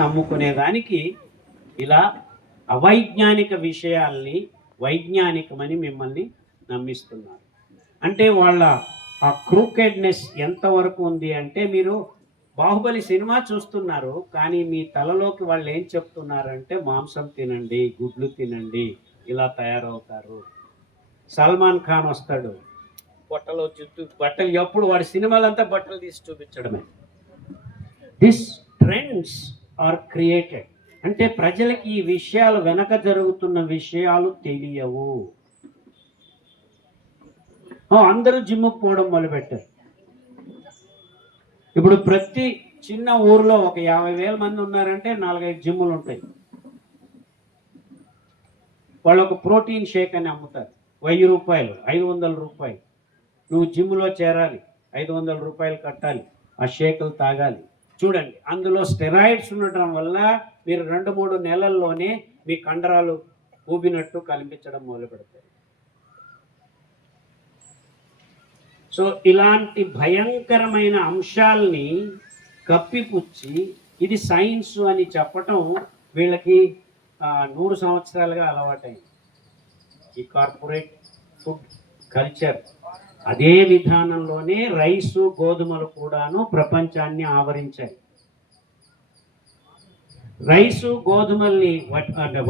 నమ్ముకునేదానికి ఇలా అవైజ్ఞానిక విషయాల్ని వైజ్ఞానికమని మిమ్మల్ని నమ్మిస్తున్నారు. అంటే వాళ్ళ ఆ క్రూకెడ్నెస్ ఎంతవరకు ఉంది అంటే, మీరు బాహుబలి సినిమా చూస్తున్నారు, కానీ మీ తలలోకి వాళ్ళు ఏం చెప్తున్నారంటే మాంసం తినండి, గుడ్లు తినండి, ఇలా తయారవుతారు. సల్మాన్ ఖాన్ వస్తాడు, బట్టలు జుట్టు బట్టలు, ఎప్పుడు వాడి సినిమాలంతా బట్టలు తీసి చూపించడమే. దిస్ ట్రెండ్స్ ఆర్ క్రియేటెడ్ అంటే ప్రజలకి ఈ విషయాలు, వెనక జరుగుతున్న విషయాలు తెలియవు. అందరూ జిమ్కి పోవడం మొదలుపెట్టారు. ఇప్పుడు ప్రతి చిన్న ఊర్లో ఒక 50,000 మంది ఉన్నారంటే 4-5 జిమ్ములు ఉంటాయి. వాళ్ళు ఒక ప్రోటీన్ షేక్ అని అమ్ముతారు, 1000 రూపాయలు, 500 రూపాయలు. నువ్వు జిమ్లో చేరాలి, 500 రూపాయలు కట్టాలి, ఆ షేకులు తాగాలి. చూడండి, అందులో స్టెరాయిడ్స్ ఉండటం వల్ల మీరు 2-3 నెలల్లోనే మీ కండరాలు ఊబినట్టు కనిపించడం మొదలు పెడతాయి. సో ఇలాంటి భయంకరమైన అంశాల్ని కప్పిపుచ్చి ఇది సైన్స్ అని చెప్పటం వీళ్ళకి 100 సంవత్సరాలుగా అలవాటైంది. ఈ కార్పొరేట్ ఫుడ్ కల్చర్ అదే విధానంలోనే రైసు, గోధుమలు కూడాను ప్రపంచాన్ని ఆవరించాయి. రైసు, గోధుమల్ని,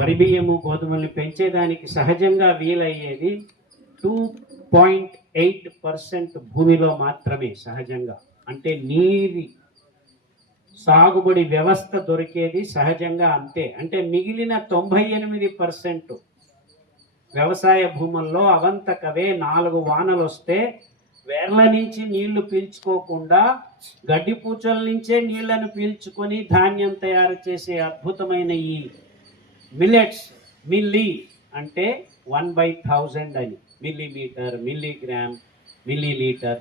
వరి బియ్యము, గోధుమల్ని పెంచేదానికి సహజంగా వీలయ్యేది 2.8% భూమిలో మాత్రమే సహజంగా. అంటే నీరి సాగుబడి వ్యవస్థ దొరికేది సహజంగా అంతే. అంటే మిగిలిన 98% వ్యవసాయ భూముల్లో అవంతకవే 4 వానలు వస్తే వేర్ల నుంచి నీళ్లు పీల్చుకోకుండా గడ్డి పూచల నుంచే నీళ్లను పీల్చుకొని ధాన్యం తయారు చేసే అద్భుతమైన ఈ మిల్లెట్స్, మిల్లీ అంటే 1/1000 అని, మిల్లీమీటర్, మిల్లీగ్రామ్, మిల్లీలీటర్,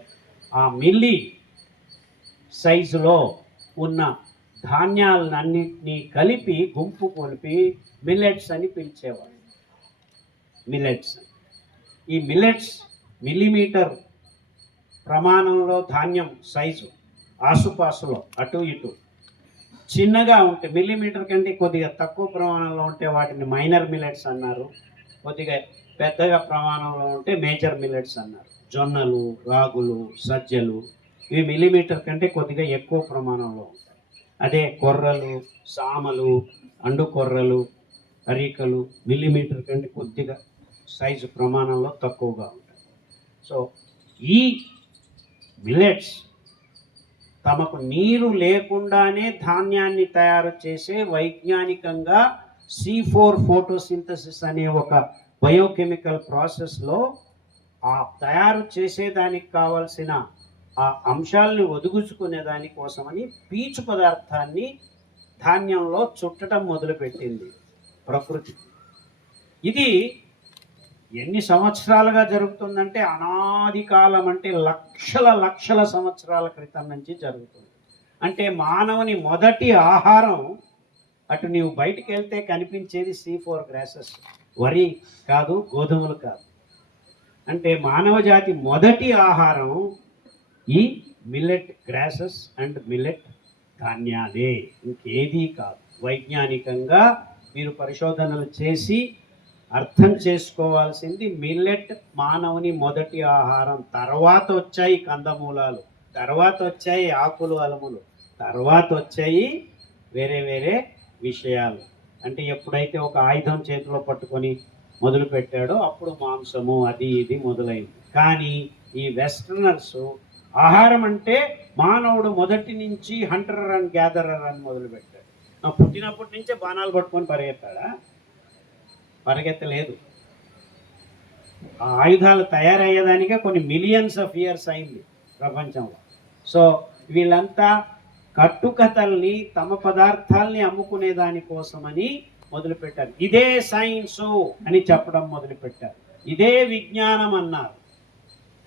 ఆ మిల్లీ సైజులో ఉన్న ధాన్యాలన్నింటినీ కలిపి గుంపు కొలిపి మిల్లెట్స్ అని పిలిచేవారు. మిల్లెట్స్, ఈ మిల్లెట్స్ మిల్లీమీటర్ ప్రమాణంలో ధాన్యం సైజు ఆసుపాసులో అటు ఇటు చిన్నగా ఉంటే, మిల్లీమీటర్ కంటే కొద్దిగా తక్కువ ప్రమాణంలో ఉంటే వాటిని మైనర్ మిల్లెట్స్ అన్నారు, కొద్దిగా పెద్దగా ప్రమాణంలో ఉంటే మేజర్ మిల్లెట్స్ అన్నారు. జొన్నలు, రాగులు, సజ్జలు ఇవి మిల్లీమీటర్ కంటే కొద్దిగా ఎక్కువ ప్రమాణంలో ఉంటాయి. అదే కొర్రలు, సామలు, అండు కొర్రలు, అరికలు మిల్లీమీటర్ కంటే కొద్దిగా సైజు ప్రమాణంలో తక్కువగా ఉంటాయి. సో ఈ మిల్లెట్స్ తమకు నీరు లేకుండానే ధాన్యాన్ని తయారు చేసే వైజ్ఞానికంగా C4 ఫోటోసింథసిస్ అనే ఒక బయోకెమికల్ ప్రాసెస్లో ఆ తయారు చేసేదానికి కావాల్సిన ఆ అంశాలని ఒదుగుచుకునే దానికోసమని పీచు పదార్థాన్ని ధాన్యంలో చుట్టడం మొదలుపెట్టింది ప్రకృతి. ఇది ఎన్ని సంవత్సరాలుగా జరుగుతుందంటే అనాది కాలం, అంటే లక్షల సంవత్సరాల క్రితం నుంచి జరుగుతుంది. అంటే మానవుని మొదటి ఆహారం, అటు నీవు బయటికి వెళ్తే కనిపించేది C4 గ్రాసెస్, వరి కాదు, గోధుమలు కాదు. అంటే మానవ జాతి మొదటి ఆహారం ఈ మిల్లెట్ గ్రాసెస్ అండ్ మిల్లెట్ ధాన్యాలే, ఇంకేదీ కాదు. వైజ్ఞానికంగా మీరు పరిశోధనలు చేసి అర్థం చేసుకోవాల్సింది, మిల్లెట్ మానవుని మొదటి ఆహారం. తర్వాత వచ్చాయి కందమూలాలు, తర్వాత వచ్చాయి ఆకులు, అలములు, తర్వాత వచ్చాయి వేరే వేరే విషయాలు. అంటే ఎప్పుడైతే ఒక ఆయుధం చేతిలో పట్టుకొని మొదలు పెట్టాడో అప్పుడు మాంసము అది ఇది మొదలైంది. కానీ ఈ వెస్టర్నర్స్ ఆహారం అంటే మానవుడు మొదటి నుంచి హంటరర్ అండ్ గ్యాదరర్ అని మొదలు పెట్టాడు. పుట్టినప్పటి నుంచే బాణాలు పట్టుకొని పరిగెత్తాడా? పరిగెత్తలేదు. ఆ ఆయుధాలు తయారయ్యేదానికే కొన్ని మిలియన్స్ ఆఫ్ ఇయర్స్ అయింది ప్రపంచంలో. సో వీళ్ళంతా కట్టుకథల్ని, తమ పదార్థాలని అమ్ముకునే దానికోసమని మొదలుపెట్టారు. ఇదే సైన్సు అని చెప్పడం మొదలుపెట్టారు, ఇదే విజ్ఞానం అన్నారు.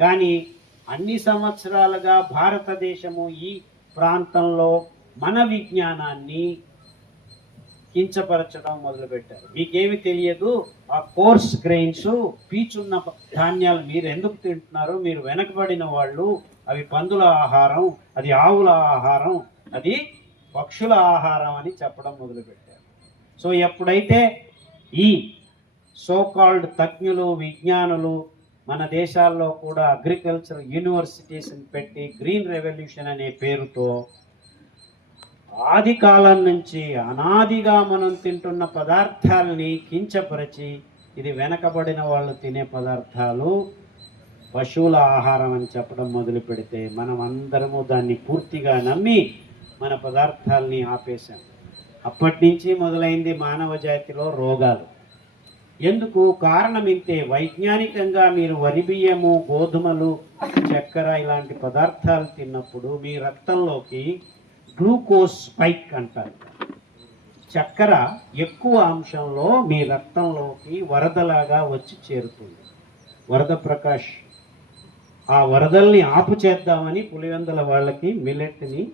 కానీ అన్ని సంవత్సరాలుగా భారతదేశము ఈ ప్రాంతంలో మన విజ్ఞానాన్ని కించపరచడం మొదలుపెట్టారు. మీకేమి తెలియదు, ఆ కోర్స్ గ్రెయిన్స్, పీచున్న ధాన్యాలు మీరు ఎందుకు తింటున్నారు, మీరు వెనకబడిన వాళ్ళు, అవి పందుల ఆహారం, అది ఆవుల ఆహారం, అది పక్షుల ఆహారం అని చెప్పడం మొదలుపెట్టారు. సో ఎప్పుడైతే ఈ సోకాల్డ్ తజ్ఞులు విజ్ఞానులు మన దేశాల్లో కూడా అగ్రికల్చర్ యూనివర్సిటీస్ని పెట్టి గ్రీన్ రెవల్యూషన్ అనే పేరుతో ఆది కాలం నుంచి అనాదిగా మనం తింటున్న పదార్థాలని కించపరిచి ఇది వెనకబడిన వాళ్ళు తినే పదార్థాలు, పశువుల ఆహారం అని చెప్పడం మొదలు పెడితే మనం అందరము దాన్ని పూర్తిగా నమ్మి మన పదార్థాలని ఆపేశాం. అప్పటి నుంచి మొదలైంది మానవ జాతిలో రోగాలు. ఎందుకు? కారణం ఇంతే. వైజ్ఞానికంగా మీరు వరి బియ్యము, గోధుమలు, చక్కెర ఇలాంటి పదార్థాలు తిన్నప్పుడు మీ రక్తంలోకి గ్లూకోజ్ స్పైక్ అంటారు. చక్కెర ఎక్కువ అంశంలో మీ రక్తంలోకి వరదలాగా వచ్చి చేరుతుంది. వరద ప్రకాష్ ఆ వరదల్ని ఆపు చేద్దామని పులివెందుల వాళ్ళకి మిల్లెట్ని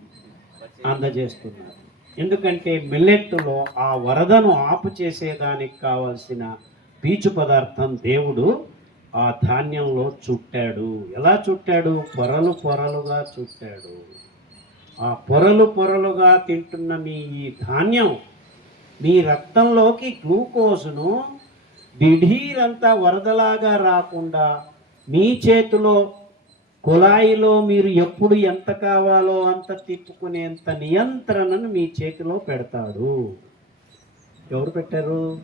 అందజేస్తున్నారు. ఎందుకంటే మిల్లెట్లో ఆ వరదను ఆపు చేసేదానికి కావలసిన పీచు పదార్థం దేవుడు ఆ ధాన్యంలో చుట్టాడు. ఎలా చుట్టాడు? పొరలు పొరలుగా చుట్టాడు. ఆ పొరలు పొరలుగా తింటున్న మీ ఈ ధాన్యం మీ రక్తంలోకి గ్లూకోజ్ను దిఢీరంతా వరదలాగా రాకుండా మీ చేతిలో కుళాయిలో మీరు ఎప్పుడు ఎంత కావాలో అంత తిప్పుకునేంత నియంత్రణను మీ చేతిలో పెడతాడు. ఎవరు పెట్టారు?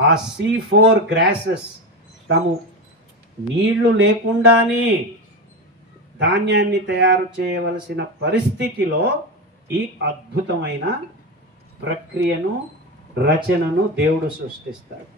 ఆ C4 గ్రాసెస్ తాము నీళ్లు లేకుండానే ధాన్యాన్ని తయారు చేయవలసిన పరిస్థితిలో ఈ అద్భుతమైన ప్రక్రియను, రచనను దేవుడు సృష్టిస్తాడు.